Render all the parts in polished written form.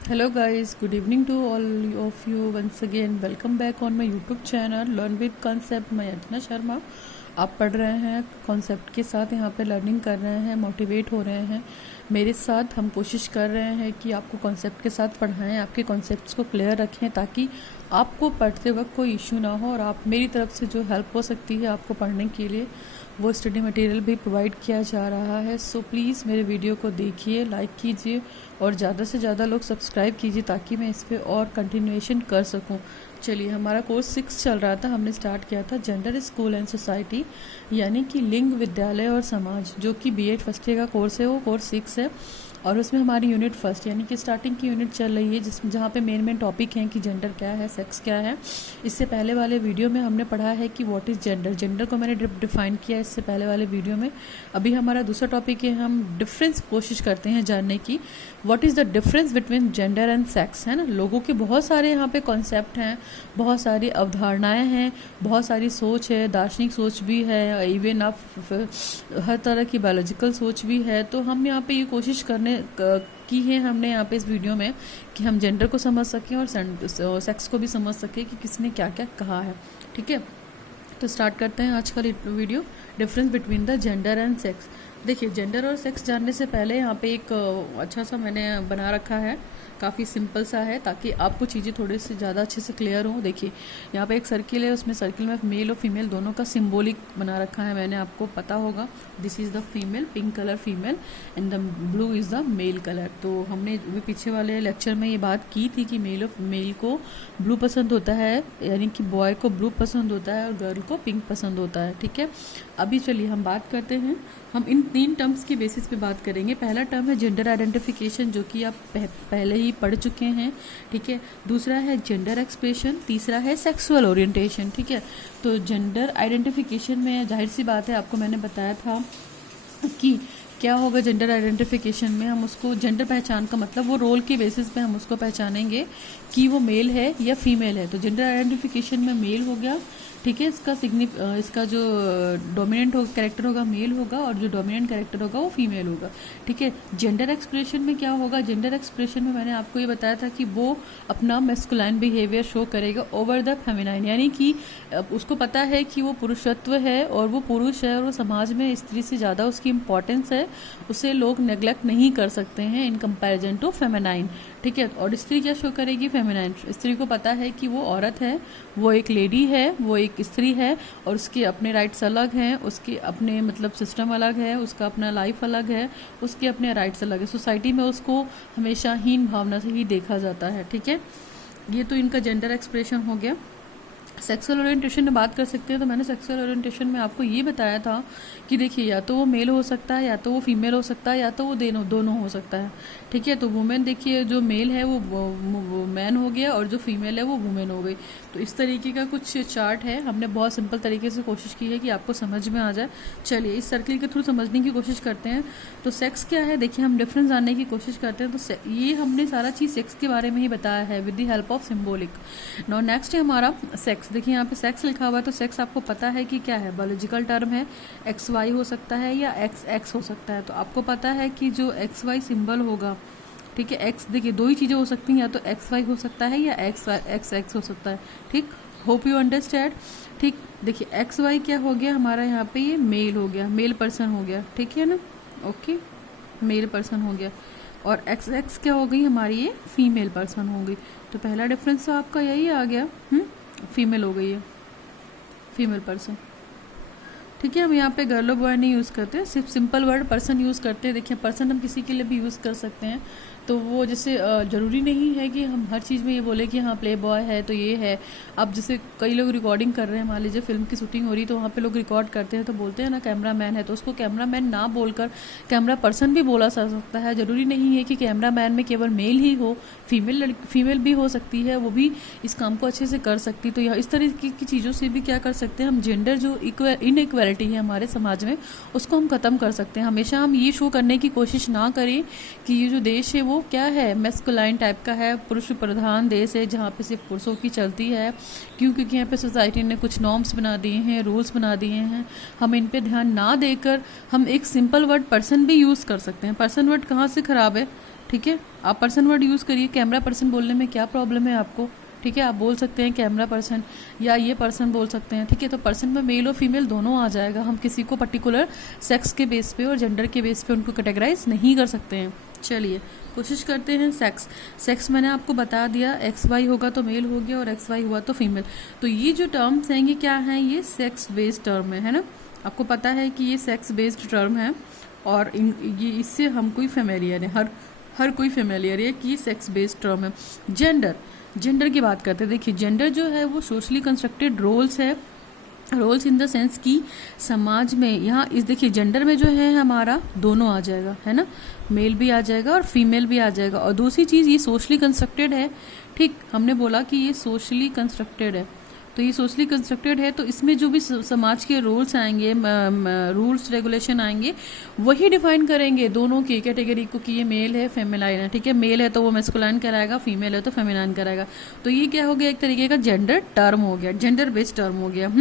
Hello guys, good evening to all of you once again. Welcome back on my YouTube channel Learn with Concept. मैं अर्चना शर्मा। आप पढ़ रहे हैं concept के साथ, यहाँ पे लर्निंग कर रहे हैं, मोटिवेट हो रहे हैं मेरे साथ। हम कोशिश कर रहे हैं कि आपको कॉन्सेप्ट के साथ पढ़ाएं, आपके कॉन्सेप्ट्स को क्लियर रखें ताकि आपको पढ़ते वक्त कोई इशू ना हो, और आप मेरी तरफ से जो हेल्प हो सकती है आपको पढ़ने के लिए वो स्टडी मटेरियल भी प्रोवाइड किया जा रहा है। सो प्लीज़ मेरे वीडियो को देखिए, लाइक कीजिए और ज़्यादा से ज़्यादा लोग सब्सक्राइब कीजिए ताकि मैं इस पर और कंटिन्यूएशन कर सकूं। चलिए, हमारा कोर्स 6 चल रहा था, हमने स्टार्ट किया था जेंडर स्कूल एंड सोसाइटी, यानी कि लिंग, विद्यालय और समाज, जो कि B.Ed फर्स्ट ईयर का कोर्स है, वो कोर्स 6 है। और उसमें हमारी यूनिट फर्स्ट यानी कि स्टार्टिंग की यूनिट चल रही है, जिसमें जहाँ पे मेन टॉपिक हैं कि जेंडर क्या है, सेक्स क्या है। इससे पहले वाले वीडियो में हमने पढ़ा है कि व्हाट इज़ जेंडर, जेंडर को मैंने डिफाइन किया इससे पहले वाले वीडियो में। अभी हमारा दूसरा टॉपिक है, हम डिफरेंस कोशिश करते हैं जानने की, what is the difference between gender and sex, है ना। लोगों के बहुत सारे यहाँ पे कॉन्सेप्ट हैं, बहुत सारी अवधारणाएँ हैं, बहुत सारी सोच है, दार्शनिक सोच भी है, इवन आप हर तरह की बायोलॉजिकल सोच भी है। तो हम यहाँ पे ये कोशिश की है हमने यहाँ पे इस वीडियो में कि हम जेंडर को समझ सकें और सेक्स को भी समझ सकें कि किसने क्या क्या कहा है। ठीक है, तो स्टार्ट करते हैं आज का video, difference between the gender and sex. देखिए, जेंडर और सेक्स जानने से पहले यहाँ पे एक अच्छा सा मैंने बना रखा है, काफ़ी सिंपल सा है ताकि आपको चीज़ें थोड़ी सी ज़्यादा अच्छे से क्लियर हो। देखिए, यहाँ पे एक सर्किल है, उसमें सर्किल में मेल और फीमेल दोनों का सिंबॉलिक बना रखा है मैंने, आपको पता होगा। This is the female, pink colour female and the blue is the male colour. तो हमने भी पीछे वाले लेक्चर में ये बात की थी कि मेल को ब्लू पसंद होता है, यानी कि बॉय को ब्लू पसंद होता है और गर्ल को पिंक पसंद होता है। ठीक है, अभी चलिए हम बात करते हैं, हम इन 3 टर्म्स की बेसिस पे बात करेंगे। पहला टर्म है जेंडर आइडेंटिफिकेशन, जो कि आप पहले ही पढ़ चुके हैं। ठीक है, दूसरा है जेंडर एक्सप्रेशन, तीसरा है सेक्सुअल ओरिएंटेशन। ठीक है, तो जेंडर आइडेंटिफिकेशन में जाहिर सी बात है, आपको मैंने बताया था कि क्या होगा जेंडर आइडेंटिफिकेशन में। हम उसको जेंडर पहचान का मतलब वो रोल के बेसिस पे हम उसको पहचानेंगे कि वो मेल है या फीमेल है। तो जेंडर आइडेंटिफिकेशन में मेल हो गया, ठीक है, इसका जो डोमिनेंट कैरेक्टर होगा मेल होगा और जो डोमिनेंट कैरेक्टर होगा वो फीमेल होगा। ठीक है, जेंडर एक्सप्रेशन में क्या होगा, जेंडर एक्सप्रेशन में मैंने आपको ये बताया था कि वो अपना मैस्कुलाइन बिहेवियर शो करेगा ओवर द फेमिनाइन, यानी कि उसको पता है कि वो पुरुषत्व है और वो पुरुष है और वो समाज में स्त्री से ज़्यादा उसकी इम्पोर्टेंस है, उसे लोग नेग्लेक्ट नहीं कर सकते हैं इन कंपैरिजन टू फेमिनाइन। ठीक है, और स्त्री क्या शो करेगी, फेमिनाइन। स्त्री को पता है कि वो औरत है, वो एक लेडी है, वो एक स्त्री है और उसके अपने राइट्स अलग हैं, उसके अपने मतलब सिस्टम अलग है, उसका अपना लाइफ अलग है, उसके अपने राइट्स अलग है। सोसाइटी में उसको हमेशा हीन भावना से ही देखा जाता है। ठीक है, ये तो इनका जेंडर एक्सप्रेशन हो गया। सेक्सुअल ओरिएंटेशन में बात कर सकते हैं, तो मैंने सेक्सुअल ओरिएंटेशन में आपको ये बताया था कि देखिए, या तो वो मेल हो सकता है, या तो वो फीमेल हो सकता है, या तो वो दोनों हो सकता है। ठीक है, तो वुमेन देखिए, जो मेल है वो मैन हो गया और जो फीमेल है वो वुमेन हो गई। तो इस तरीके का कुछ चार्ट है, हमने बहुत सिंपल तरीके से कोशिश की है कि आपको समझ में आ जाए। चलिए, इस सर्किल के थ्रू समझने की कोशिश करते हैं। तो सेक्स क्या है, देखिए, हम डिफरेंस जानने की कोशिश करते हैं। तो ये हमने सारा चीज़ सेक्स के बारे में ही बताया है with the help of symbolic. Now next है हमारा सेक्स। देखिए, यहाँ पे सेक्स लिखा हुआ है, तो सेक्स आपको पता है कि क्या है, बायोलॉजिकल टर्म है, XY हो सकता है या XX हो सकता है। तो आपको पता है कि जो XY सिंबल होगा, ठीक है, एक्स, देखिए दो ही चीज़ें हो सकती हैं, या तो XY हो सकता है या XX हो सकता है। ठीक, होप यू अंडरस्टैंड। ठीक, देखिए XY क्या हो गया हमारा, यहाँ पे ये मेल हो गया, मेल पर्सन हो गया। ठीक है ना, ओके, मेल पर्सन हो गया। और XX क्या हो गई हमारी, ये फीमेल पर्सन हो गई। तो पहला डिफरेंस तो आपका यही आ गया, फीमेल हो गई है, फीमेल पर्सन। ठीक है, हम यहाँ पे गर्ल और बॉय नहीं यूज़ करते, सिर्फ सिंपल वर्ड पर्सन यूज़ करते हैं। देखिए, पर्सन हम किसी के लिए भी यूज़ कर सकते हैं, तो वो जैसे ज़रूरी नहीं है कि हम हर चीज़ में ये बोले कि हाँ प्ले बॉय है तो ये है। अब जैसे कई लोग रिकॉर्डिंग कर रहे हैं, मान लीजिए फिल्म की शूटिंग हो रही है, तो वहाँ पे लोग रिकॉर्ड करते हैं तो बोलते हैं ना कैमरा मैन है, तो उसको कैमरा मैन ना बोलकर कैमरा पर्सन भी बोला जा सकता है। ज़रूरी नहीं है कि कैमरा मैन में केवल मेल ही हो, फीमेल भी हो सकती है, वो भी इस काम को अच्छे से कर सकती। तो इस तरह की चीज़ों से भी क्या कर सकते हैं हम, जेंडर जो इनइक्वालिटी है हमारे समाज में, उसको हम ख़त्म कर सकते हैं। हमेशा हम ये शो करने की कोशिश ना करें कि ये जो देश है वो क्या है, मैस्कुलाइन टाइप का है, पुरुष प्रधान देश है, जहाँ पे सिर्फ पुरुषों की चलती है। क्योंकि यहाँ पे सोसाइटी ने कुछ नॉर्म्स बना दिए हैं, रूल्स बना दिए हैं, हम इन पे ध्यान ना देकर हम एक सिंपल वर्ड पर्सन भी यूज़ कर सकते हैं। पर्सन वर्ड कहाँ से ख़राब है, ठीक है, आप पर्सन वर्ड यूज़ करिए। कैमरा पर्सन बोलने में क्या प्रॉब्लम है आपको? ठीक है, आप बोल सकते हैं कैमरा पर्सन या ये पर्सन बोल सकते हैं। ठीक है, तो पर्सन में मेल और फीमेल दोनों आ जाएगा। हम किसी को पर्टिकुलर सेक्स के बेस पे और जेंडर के बेस पे उनको कैटेगराइज नहीं कर सकते हैं। चलिए कोशिश करते हैं। सेक्स मैंने आपको बता दिया, एक्स वाई होगा तो मेल हो गया और एक्स वाई हुआ तो फीमेल। तो ये जो टर्म्स हैं ये क्या हैं? ये सेक्स बेस्ड टर्म है ना। आपको पता है कि ये सेक्स बेस्ड टर्म है और ये इससे हम कोई फेमिलियर है, हर कोई फेमिलियर है कि सेक्स बेस्ड टर्म है। जेंडर की बात करते हैं। देखिए जेंडर जो है वो सोशली कंस्ट्रक्टेड रोल्स है। रोल्स इन द सेंस कि समाज में यहाँ इस देखिए जेंडर में जो है हमारा दोनों आ जाएगा, है ना, मेल भी आ जाएगा और फीमेल भी आ जाएगा। और दूसरी चीज़ ये सोशली कंस्ट्रक्टेड है। ठीक, हमने बोला कि ये सोशली कंस्ट्रक्टेड है, तो ये सोशली कंस्ट्रक्टेड है, तो इसमें जो भी समाज के रूल्स आएंगे, रूल्स रेगुलेशन आएंगे, वही डिफाइन करेंगे दोनों की कैटेगरी को कि ये मेल है फेमिनाइन है। ठीक है, मेल है तो वो मेस्कुलाइन कराएगा, फीमेल है तो फेमिनाइन कराएगा। तो ये क्या हो गया? एक तरीके का जेंडर टर्म हो गया, जेंडर बेस्ड टर्म हो गया।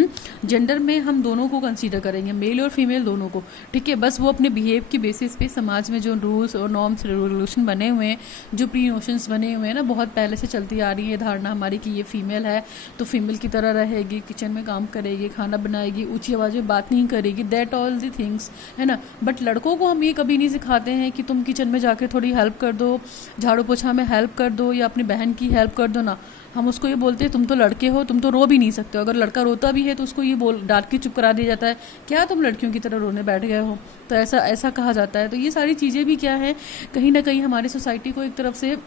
जेंडर में हम दोनों को कंसीडर करेंगे, मेल और फीमेल दोनों को। ठीक है, बस वो अपने बिहेव की बेसिस पे समाज में जो रूल्स और नॉर्म्स रेगुलेशन बने हुए हैं, जो प्री नोशंस बने हुए हैं ना, बहुत पहले से चलती आ रही है धारणा हमारी कि ये फीमेल है तो फीमेल की तरह रहेगी, किचन में काम करेगी, खाना बनाएगी, ऊंची आवाज में बात नहीं करेगी, दैट ऑल दी थिंग्स, है ना। बट लड़कों को हम ये कभी नहीं सिखाते हैं कि तुम किचन में जाके थोड़ी हेल्प कर दो, झाड़ू पोछा में हेल्प कर दो या अपनी बहन की हेल्प कर दो ना। हम उसको ये बोलते हैं तुम तो लड़के हो, तुम तो रो भी नहीं सकते हो। अगर लड़का रोता भी है तो उसको ये डांट के चुप करा दिया जाता है, क्या तुम लड़कियों की तरह रोने बैठ गए हो, तो ऐसा कहा जाता है। तो ये सारी चीज़ें भी क्या है, कहीं ना कहीं हमारी सोसाइटी को एक तरफ से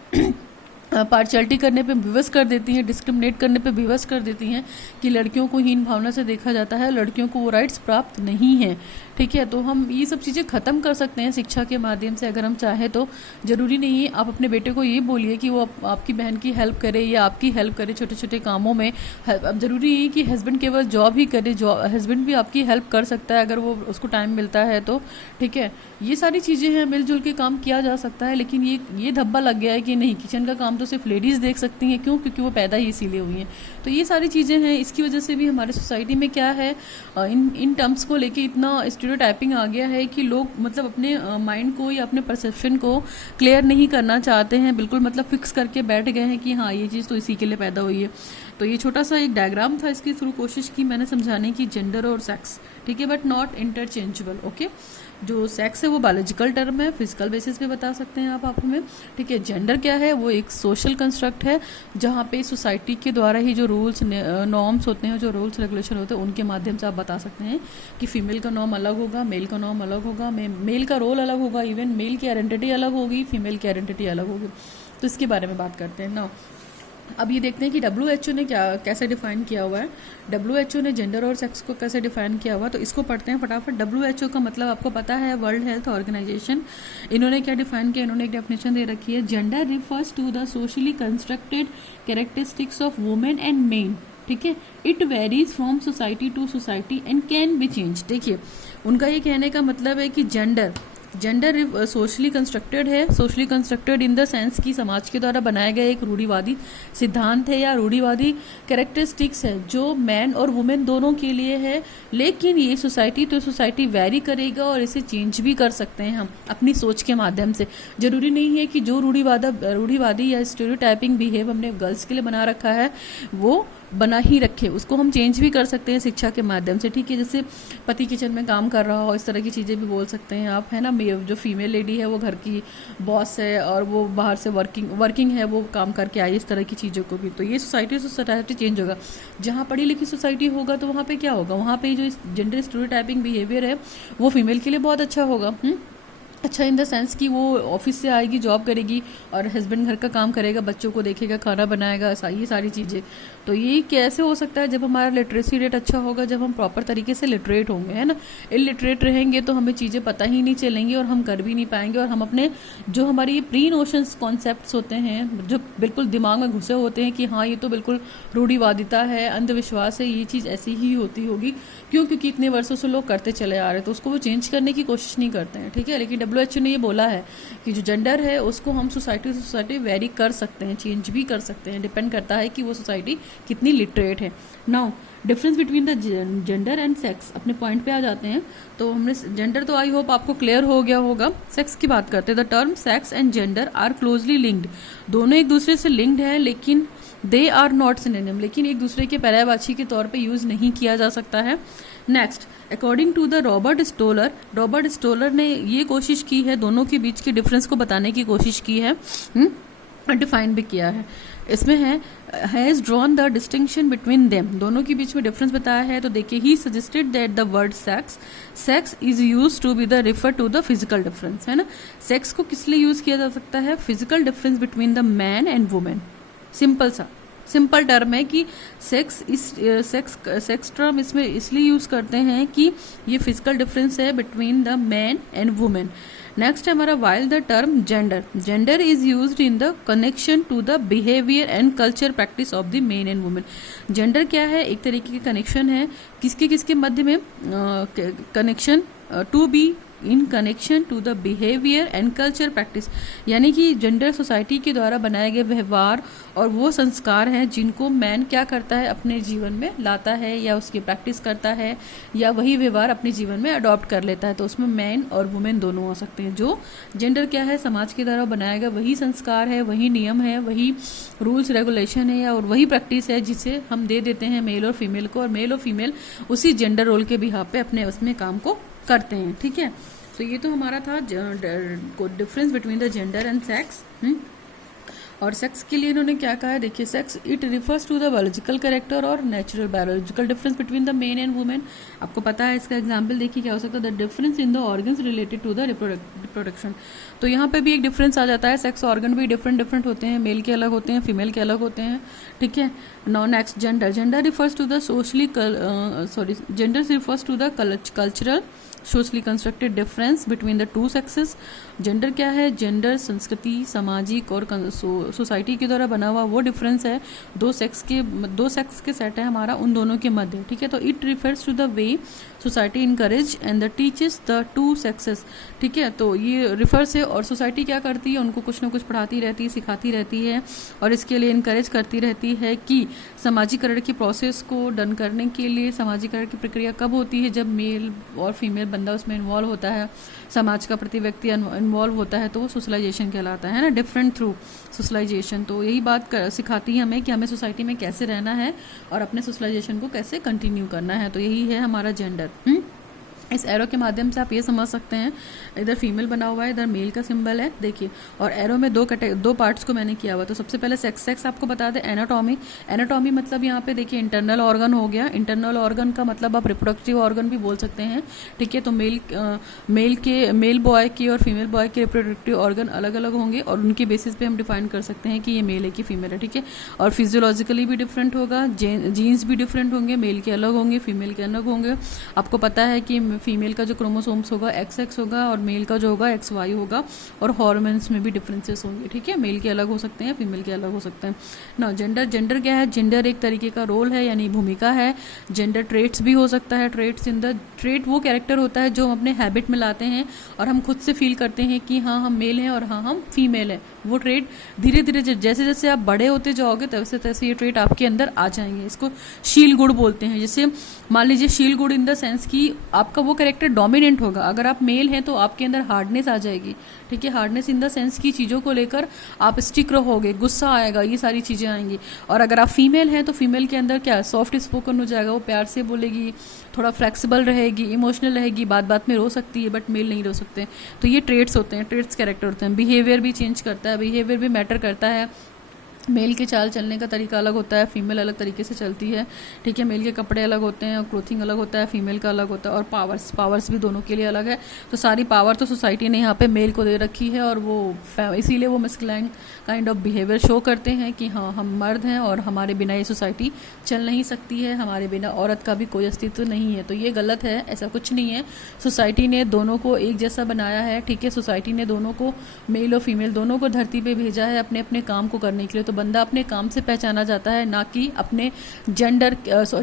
पार्शियलिटी करने पे विवश कर देती हैं, डिस्क्रिमिनेट करने पे विवश कर देती हैं कि लड़कियों को हीन भावना से देखा जाता है, लड़कियों को वो राइट्स प्राप्त नहीं हैं। ठीक है, तो हम ये सब चीज़ें ख़त्म कर सकते हैं शिक्षा के माध्यम से अगर हम चाहें तो। ज़रूरी नहीं है आप अपने बेटे को ये बोलिए कि वो आपकी बहन की हेल्प करे या आपकी हेल्प करे छोटे छोटे कामों में। अब ज़रूरी नहीं कि हस्बैंड केवल जॉब ही करे, हस्बैंड भी आपकी हेल्प कर सकता है अगर वो उसको टाइम मिलता है तो। ठीक है, ये सारी चीज़ें हैं, मिलजुल के काम किया जा सकता है। लेकिन ये धब्बा लग गया है कि नहीं, किचन का काम तो सिर्फ लेडीज़ देख सकती हैं। क्यों? क्योंकि वो पैदा ही इसीलिए हुई हैं। तो ये सारी चीज़ें हैं, इसकी वजह से भी हमारे सोसाइटी में क्या है, इन टर्म्स को लेके इतना स्टीरियोटाइपिंग आ गया है कि लोग मतलब अपने माइंड को या अपने परसेप्शन को क्लियर नहीं करना चाहते हैं, बिल्कुल मतलब फिक्स करके बैठ गए हैं कि हाँ ये चीज़ तो इसी के लिए पैदा हुई है। तो ये छोटा सा एक डायग्राम था, इसके थ्रू कोशिश की मैंने समझाने की जेंडर और सेक्स। ठीक है, बट नॉट इंटरचेंजेबल। ओके, जो सेक्स है वो बायोलॉजिकल टर्म है, फिजिकल बेसिस पे बता सकते हैं आप हमें। ठीक है, जेंडर क्या है, वो एक सोशल कंस्ट्रक्ट है जहाँ पे सोसाइटी के द्वारा ही जो रूल्स नॉर्म्स होते हैं, जो रूल्स रेगुलेशन होते हैं, उनके माध्यम से आप बता सकते हैं कि फीमेल का नॉर्म अलग होगा, मेल का नॉर्म अलग होगा, मेल का रोल अलग होगा, इवन मेल की आइडेंटिटी अलग होगी, फीमेल की आइडेंटिटी अलग होगी। तो इसके बारे में बात करते हैं ना। अब ये देखते हैं कि WHO ने कैसे डिफाइन किया हुआ है। WHO ने जेंडर और सेक्स को कैसे डिफाइन किया हुआ है, तो इसको पढ़ते हैं फटाफट। WHO का मतलब आपको पता है, वर्ल्ड हेल्थ ऑर्गेनाइजेशन। इन्होंने क्या डिफाइन किया, इन्होंने एक डेफिनेशन दे रखी है, gender refers to the socially constructed characteristics of women and men. ठीक है, it varies from society to society and can be change. देखिए उनका ये कहने का मतलब है कि जेंडर सोशली कंस्ट्रक्टेड है, socially constructed in the sense कि समाज के द्वारा बनाया गया एक रूढ़िवादी सिद्धांत है या रूढ़िवादी कैरेक्टरिस्टिक्स है जो मैन और वुमेन दोनों के लिए है। लेकिन ये सोसाइटी टू सोसाइटी वेरी करेगा और इसे चेंज भी कर सकते हैं हम अपनी सोच के माध्यम से। जरूरी नहीं है कि जो रूढ़िवादी या स्टेरियोटाइपिंग बिहेव हमने गर्ल्स के लिए बना रखा है वो बना ही रखे, उसको हम चेंज भी कर सकते हैं शिक्षा के माध्यम से। ठीक है, जैसे पति किचन में काम कर रहा हो, इस तरह की चीज़ें भी बोल सकते हैं आप, है ना। जो फीमेल लेडी है वो घर की बॉस है और वो बाहर से वर्किंग है, वो काम करके आई, इस तरह की चीज़ों को भी। तो ये सोसाइटी चेंज होगा। जहाँ पढ़ी लिखी सोसाइटी होगा तो वहाँ पे क्या होगा, वहाँ पे जो जेंडर स्टेरियोटाइपिंग बिहेवियर है वो फीमेल के लिए बहुत अच्छा होगा। अच्छा इन द सेंस कि वो ऑफिस से आएगी, जॉब करेगी और हस्बैंड घर का काम करेगा, बच्चों को देखेगा, खाना बनाएगा, ये सारी चीज़ें। तो ये कैसे हो सकता है, जब हमारा लिटरेसी रेट अच्छा होगा, जब हम प्रॉपर तरीके से लिटरेट होंगे, है ना। इलिटरेट रहेंगे तो हमें चीज़ें पता ही नहीं चलेंगी और हम कर भी नहीं पाएंगे, और हम अपने जो हमारी प्री नोशंस कॉन्सेप्ट्स होते हैं जो बिल्कुल दिमाग में घुसे होते हैं कि हाँ ये तो बिल्कुल रूढ़िवादिता है, अंधविश्वास है, ये चीज़ ऐसी ही होती होगी। क्योंकि इतने वर्षों से लोग करते चले आ रहे हैं, तो उसको वो चेंज करने की कोशिश नहीं करते हैं। ठीक है, लेकिन WHO ने ये बोला है कि जो जेंडर है उसको हम सोसाइटी से सोसाइटी वेरी कर सकते हैं, चेंज भी कर सकते हैं, डिपेंड करता है कि वो सोसाइटी कितनी लिटरेट है। Now difference between the gender and sex, अपने पॉइंट पे आ जाते हैं। तो हमने जेंडर तो आई होप आपको क्लियर हो गया होगा। सेक्स की बात करते हैं। The term sex and gender are closely linked, दोनों एक दूसरे से लिंक्ड है, लेकिन दे आर नॉट सिनोनिम, लेकिन एक दूसरे के पर्यायवाची के तौर पे यूज नहीं किया जा सकता है। Next, according to the Robert Stoller ने ये कोशिश की है, दोनों के बीच के डिफरेंस को बताने की कोशिश की है, डिफाइन भी किया है। इसमें है has drawn the distinction between them, दोनों के बीच में डिफरेंस बताया है। तो देखिए, he suggested that the word sex is use to be the refer to the physical difference, है ना। सेक्स को किस लिए यूज किया जा सकता है? Physical difference between the man and women. Simple term है कि सेक्स टर्म इसमें इसलिए यूज करते हैं कि ये फिजिकल डिफरेंस है between the man and women. Next है हमारा while the term gender is used in the connection to the behaviour and culture practice of the men and women. Gender क्या है? एक तरीके के कनेक्शन है, किसके मध्य में? Connection to be in connection to the behaviour and culture practice, यानी कि जेंडर सोसाइटी के द्वारा बनाए गए व्यवहार और वो संस्कार हैं जिनको मैन क्या करता है, अपने जीवन में लाता है या उसकी प्रैक्टिस करता है या वही व्यवहार अपने जीवन में अडॉप्ट कर लेता है। तो उसमें मैन और वुमेन दोनों हो सकते हैं। जो जेंडर क्या है? समाज के द्वारा बनाया गया वही संस्कार है, वही नियम है, वही रूल्स रेगुलेशन है और वही प्रैक्टिस है जिसे हम दे देते हैं मेल और फीमेल को, और मेल और फीमेल उसी जेंडर रोल के बिहाफ पे अपने उसमें काम को करते हैं। ठीक है, तो ये तो हमारा था difference between the gender and sex. और सेक्स के लिए इन्होंने क्या कहा है? देखिए, sex it refers to the biological character और natural biological difference between the men and women. आपको पता है इसका एग्जांपल देखिए क्या हो सकता है? The difference in the organs related to the reproduction. तो यहाँ पे भी एक डिफरेंस आ जाता है, सेक्स ऑर्गन भी डिफरेंट होते हैं, मेल के अलग होते हैं, फीमेल के अलग होते हैं। ठीक है, now next gender refers to the gender refers to the cultural socially constructed difference between the two sexes. Gender क्या है? जेंडर संस्कृति, सामाजिक और सोसाइटी के द्वारा बना हुआ वो डिफरेंस है, दो सेक्स के सेट है हमारा, उन दोनों के मध्य। ठीक है, तो it refers to the way society encourage and the teaches the two sexes. ठीक है, तो ये रिफर्स है, और सोसाइटी क्या करती है? उनको कुछ ना कुछ पढ़ाती रहती है, सिखाती रहती है और इसके लिए इनकरेज करती रहती है कि समाजीकरण की प्रोसेस को डन करने के लिए समाजीकरण की प्रक्रिया कब होती है? जब मेल और फीमेल बंदा उसमें इन्वॉल्व होता है, समाज का प्रति व्यक्ति इन्वॉल्व होता है, तो वो सोशलाइजेशन कहलाता है ना, डिफरेंट थ्रू सोशलाइजेशन। तो यही बात सिखाती है हमें कि हमें सोसाइटी में कैसे रहना है और अपने सोशलाइजेशन को कैसे कंटिन्यू करना है। तो यही है हमारा जेंडर। इस एरो के माध्यम से आप ये समझ सकते हैं, इधर फीमेल बना हुआ है, इधर मेल का सिंबल है, देखिए। और एरो में दो पार्ट्स को मैंने किया हुआ। तो सबसे पहले सेक्स आपको बता दें, एनाटॉमी मतलब यहाँ पे देखिए इंटरनल ऑर्गन हो गया। इंटरनल ऑर्गन का मतलब आप रिप्रोडक्टिव ऑर्गन भी बोल सकते हैं। ठीक है, तो मेल बॉय की और फीमेल बॉय के रिप्रोडक्टिव ऑर्गन अलग अलग होंगे और उनके बेसिस पे हम डिफाइन कर सकते हैं कि ये मेल है कि फीमेल है। ठीक है, और फिजियोलॉजिकली भी डिफरेंट होगा, जीन्स भी डिफरेंट होंगे, मेल के अलग होंगे, फीमेल के अलग होंगे। आपको पता है कि फीमेल का जो क्रोमोसोम्स होगा XX होगा और मेल का जो होगा XY होगा, और हॉर्मोन्स में भी डिफरेंसेस होंगे। ठीक है, मेल के अलग हो सकते हैं, फीमेल के अलग हो सकते हैं ना। जेंडर क्या है? जेंडर एक तरीके का रोल है, यानी भूमिका है। जेंडर ट्रेट्स भी हो सकता है। ट्रेट वो कैरेक्टर होता है जो हम अपने हैबिट में लाते हैं और हम खुद से फील करते हैं कि हाँ हम मेल हैं और हाँ हम फीमेल हैं। वो ट्रेट धीरे धीरे जैसे जैसे आप बड़े होते जाओगे तैसे तैसे ये ट्रेट आपके अंदर आ जाएंगे। इसको शील गुण बोलते हैं। जैसे मान लीजिए शील गुण इन द सेंस कि आपका वो कैरेक्टर डोमिनेंट होगा। अगर आप मेल हैं तो आपके अंदर हार्डनेस आ जाएगी। ठीक है, हार्डनेस इन द सेंस की चीज़ों को लेकर आप स्टिक रहोगे, गुस्सा आएगा, ये सारी चीज़ें आएंगी। और अगर आप फीमेल हैं तो फीमेल के अंदर क्या, सॉफ्ट स्पोकन हो जाएगा, वो प्यार से बोलेगी, थोड़ा फ्लेक्सिबल रहेगी, इमोशनल रहेगी, बात में रो सकती है, बट मेल नहीं रो सकते। तो ये ट्रेट्स होते हैं, ट्रेट्स कैरेक्टर होते हैं। बिहेवियर भी चेंज करता है, बिहेवियर भी मैटर करता है। मेल के चाल चलने का तरीका अलग होता है, फीमेल अलग तरीके से चलती है। ठीक है, मेल के कपड़े अलग होते हैं, क्लोथिंग अलग होता है, फीमेल का अलग होता है। और पावर्स भी दोनों के लिए अलग है। तो सारी पावर तो सोसाइटी ने यहाँ पे मेल को दे रखी है और वो इसीलिए वो masculine kind of behaviour show करते हैं कि हाँ हम मर्द हैं और हमारे बिना ये सोसाइटी चल नहीं सकती है, हमारे बिना औरत का भी कोई अस्तित्व नहीं है। तो ये गलत है, ऐसा कुछ नहीं है। सोसाइटी ने दोनों को एक जैसा बनाया है। ठीक है, सोसाइटी ने दोनों को, मेल और फीमेल दोनों को धरती पर भेजा है अपने अपने काम को करने के लिए। तो बंदा अपने काम से पहचाना जाता है, ना कि अपने जेंडर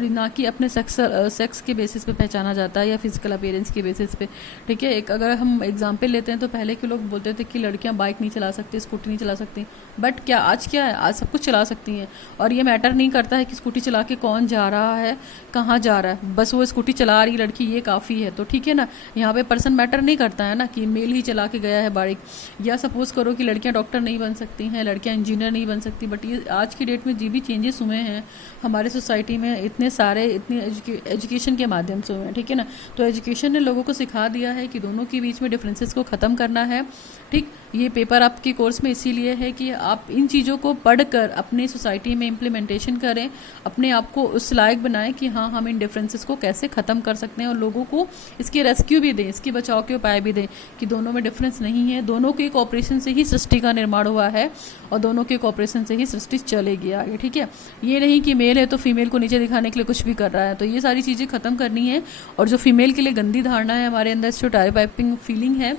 ना कि अपने सेक्स के बेसिस पे पहचाना जाता है या फिजिकल अपीयरेंस के बेसिस पे। ठीक है, एक अगर हम एग्जांपल लेते हैं तो पहले के लोग बोलते थे कि लड़कियां बाइक नहीं चला सकती, स्कूटी नहीं चला सकती, बट क्या है, आज सब कुछ चला सकती हैं। और ये मैटर नहीं करता है कि स्कूटी चला के कौन जा रहा है, कहाँ जा रहा है, बस वो स्कूटी चला रही लड़की ये काफ़ी है। तो ठीक है ना, यहाँ पे पर्सन मैटर नहीं करता है ना कि मेल ही चला के गया है बाइक। या सपोज करो कि लड़कियां डॉक्टर नहीं बन सकती हैं, लड़कियां इंजीनियर नहीं बन सकती, बट ये आज की डेट में जो भी चेंजेस हुए हैं हमारे सोसाइटी में, इतने सारे एजुकेशन के माध्यम से हुए हैं। ठीक है ना, तो एजुकेशन ने लोगों को सिखा दिया है कि दोनों के बीच में डिफरेंसेस को ख़त्म करना है। ठीक, ये पेपर आपके कोर्स में इसीलिए है कि आप इन चीज़ों को पढ़कर अपनी सोसाइटी में इम्प्लीमेंटेशन करें, अपने आप को उस लायक बनाएं कि हाँ हम इन डिफरेंसेस को कैसे ख़त्म कर सकते हैं और लोगों को इसके रेस्क्यू भी दें, इसके बचाव के उपाय भी दें कि दोनों में डिफरेंस नहीं है, दोनों के कोऑपरेशन से ही सृष्टि का निर्माण हुआ है और दोनों के कोऑपरेशन से ही सृष्टि चलेगी आगे। ठीक है, ये नहीं कि मेल है तो फीमेल को नीचे दिखाने के लिए कुछ भी कर रहा है, तो ये सारी चीज़ें ख़त्म करनी है। और जो फीमेल के लिए गंदी धारणा है हमारे अंदर, स्टीरियोटाइपिंग फीलिंग है,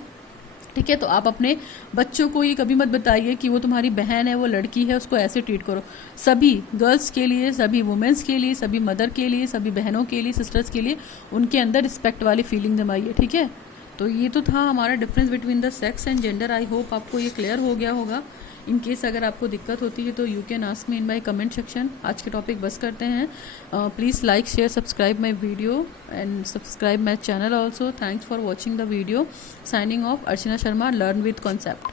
ठीक है, तो आप अपने बच्चों को ये कभी मत बताइए कि वो तुम्हारी बहन है, वो लड़की है, उसको ऐसे ट्रीट करो। सभी गर्ल्स के लिए, सभी वुमेन्स के लिए, सभी मदर के लिए, सभी बहनों के लिए, सिस्टर्स के लिए उनके अंदर रिस्पेक्ट वाली फीलिंग जमाइए। ठीक है, तो ये तो था हमारा difference between the sex and gender. I hope आपको ये क्लियर हो गया होगा। इन केस अगर आपको दिक्कत होती है तो you can ask me in my comment section. आज के टॉपिक बस करते हैं। Please like, share, subscribe my video and subscribe my channel also. Thanks for watching the video. Signing off, Archana Sharma, learn with concept.